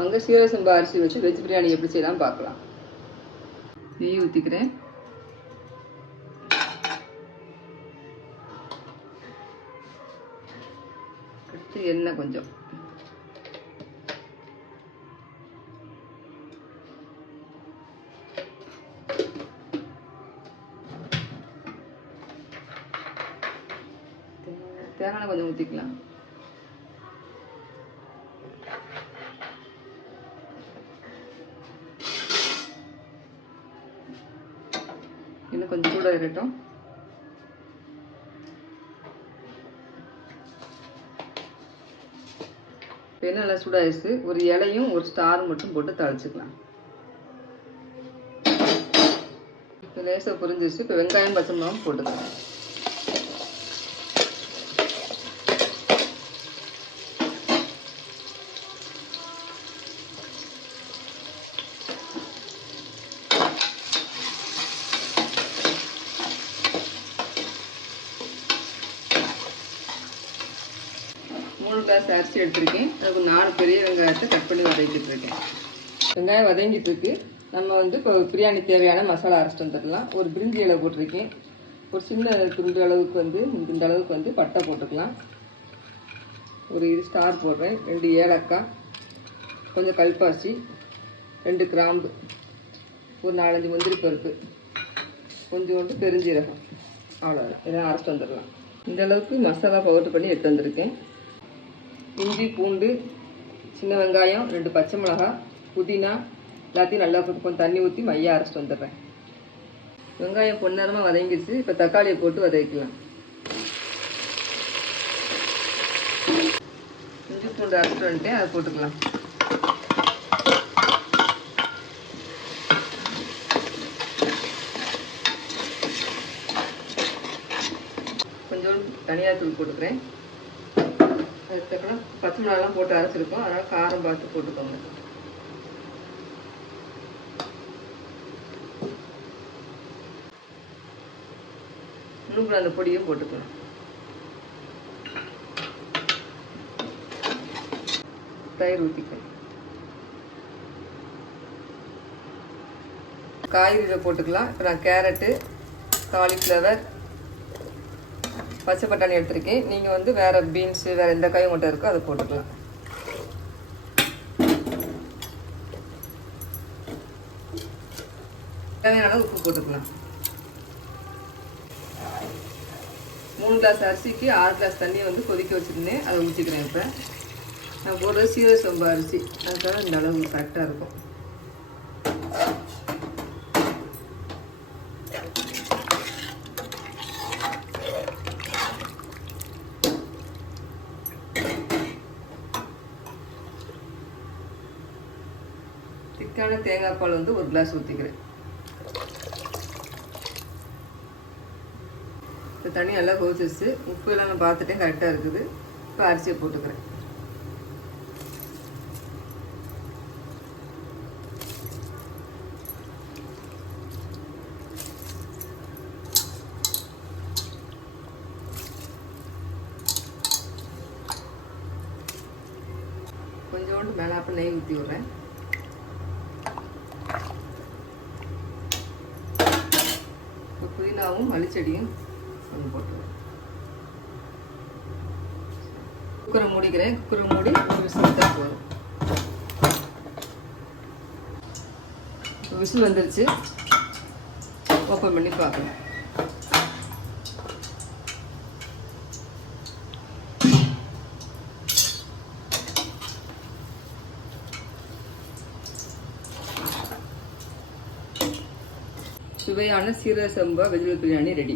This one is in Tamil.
வாங்க சீரக சம்பா அரிசி வச்சு வெஜ் பிரியாணி எப்படி செய்யலாம் பார்க்கலாம். நெய் ஊற்றிக்கிறேன். அடுத்து எண்ணெய் கொஞ்சம். தேங்காய் கொஞ்சம் ஊற்றிக்கலாம். இன்னும் கொஞ்சம் சூடாக இருக்கட்டும். எண்ணெய் நல்லா சூடாகிடுச்சு. ஒரு இலையும் ஒரு ஸ்டாரும் மட்டும் போட்டு தாளிச்சுக்கலாம். இப்போ லேசாக புரிஞ்சிருச்சு. இப்போ வெங்காயம் பச்சை மிளகாய் போட்டுக்கலாம். மூணு கிளாஸ் அரிசி எடுத்திருக்கேன். அதுக்கு 4 பெரிய வெங்காயத்தை கட் பண்ணி வதக்கிட்டு இருக்கேன். வெங்காயம் வதங்கிட்டு இருக்கு. நம்ம வந்து இப்போ பிரியாணி தேவையான மசாலா அரைச்சிட்டு வந்துடலாம். ஒரு பிரிஞ்சி இலை போட்டிருக்கேன். ஒரு சின்ன துண்டு அளவுக்கு வந்து இந்த அளவுக்கு வந்து பட்டை போட்டுக்கலாம். ஒரு ஸ்டார் போடுறேன். 2 ஏலக்காய், கொஞ்சம் கல்பாசி, 2 கிராம்பு, ஒரு 4-5 முந்திரி பருப்பு, கொஞ்சோண்டு பெருஞ்சீரகம். அவ்வளோதான். இதெல்லாம் அரைச்சிட்டு வந்துடலாம். இந்த அளவுக்கு மசாலா பவுடர் பண்ணி எடுத்து வந்திருக்கேன். இஞ்சி, பூண்டு, சின்ன வெங்காயம், 2 பச்சை மிளகாய், புதினா எல்லாத்தையும் நல்லா கொஞ்சம் தண்ணி ஊற்றி மையாக அரைச்சிட்டு வந்துடுறேன். வெங்காயம் பொன்னரமாக வதங்கிடுச்சு. இப்போ தக்காளியை போட்டு வதக்கலாம். இஞ்சி பூண்டு அரைச்சிட்டு வந்துட்டேன். அதை போட்டுக்கலாம். கொஞ்சோண்டு தனியாத்தூள் போட்டுக்கிறேன். அதுக்கப்புறம் பச்சை மிளகாலாம் போட்டு அரைச்சிருக்கோம். அதனால் காரம் பார்த்து போட்டுக்கோங்க. இன்னும் அந்த பொடியும் போட்டுக்கலாம். தயிர் ஊற்றிக்கலாம். காய்கறிகளை போட்டுக்கலாம். இப்போ நான் கேரட்டு, காலிஃப்ளவர், பச்சை பட்டாணி எடுத்திருக்கேன். நீங்கள் வந்து வேறு பீன்ஸு வேறு எந்த காயும் மட்டும் இருக்கோ அதை போட்டுக்கலாம். தேவையான உப்பு போட்டுக்கலாம். 3 கிளாஸ் அரிசிக்கு 6 கிளாஸ் தண்ணியை வந்து கொதிக்க வச்சுருந்தேன். அதை ஊற்றிக்கிறேன். இப்போ நான் போடுறது சீரக சம்பா அரிசி. அதுக்காக இந்த அளவு கரெக்டாக இருக்கும். திக்கான தேங்காய் பால் வந்து 1 கிளாஸ் ஊற்றிக்கிறேன். இப்போ தண்ணி நல்லா கொதிச்சிச்சு. உப்பு எல்லாம் நான் பார்த்துட்டேன், கரெக்டாக இருக்குது. இப்போ அரிசியை போட்டுக்கிறேன். கொஞ்சோண்டு மேலாப்ப நெய் ஊற்றி விட்றேன். புதினாவும் மல்லிச்செடியும் கொஞ்சம் போட்டுருவேன். குக்கரை மூடிக்கிறேன். குக்கரை மூடி விசில் தான் போதும். விசில் வந்துருச்சு. ஓப்பன் பண்ணி பார்க்கலாம். சுவையான சீரக சம்பா வெஜிடபிள் பிரியாணி ரெடி.